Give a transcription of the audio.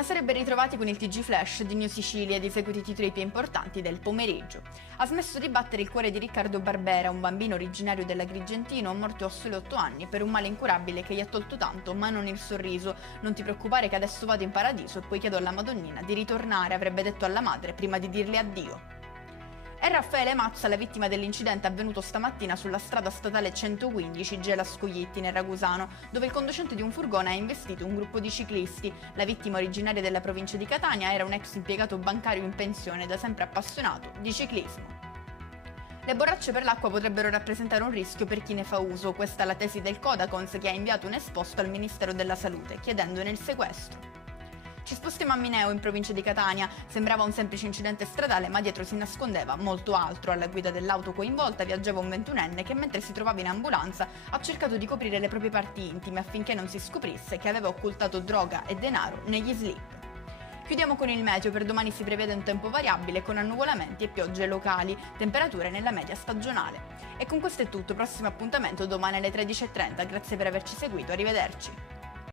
Buonasera e ben ritrovati con il TG Flash di New Sicilia ed eseguiti i titoli più importanti del pomeriggio. Ha smesso di battere il cuore di Riccardo Barbera, un bambino originario dell'Agrigentino morto a soli 8 anni per un male incurabile che gli ha tolto tanto, ma non il sorriso. Non ti preoccupare che adesso vado in paradiso e poi chiedo alla Madonnina di ritornare, avrebbe detto alla madre prima di dirle addio. È Raffaele Mazza la vittima dell'incidente avvenuto stamattina sulla strada statale 115 Gela-Scoglitti nel Ragusano, dove il conducente di un furgone ha investito un gruppo di ciclisti. La vittima, originaria della provincia di Catania, era un ex impiegato bancario in pensione, da sempre appassionato di ciclismo. Le borracce per l'acqua potrebbero rappresentare un rischio per chi ne fa uso. Questa è la tesi del Codacons, che ha inviato un esposto al Ministero della Salute, chiedendone il sequestro. Ci spostiamo a Mineo, in provincia di Catania. Sembrava un semplice incidente stradale, ma dietro si nascondeva molto altro. Alla guida dell'auto coinvolta viaggiava un 21enne che, mentre si trovava in ambulanza, ha cercato di coprire le proprie parti intime affinché non si scoprisse che aveva occultato droga e denaro negli slip. Chiudiamo con il meteo. Per domani si prevede un tempo variabile con annuvolamenti e piogge locali, temperature nella media stagionale. E con questo è tutto, prossimo appuntamento domani alle 13:30. Grazie per averci seguito, arrivederci.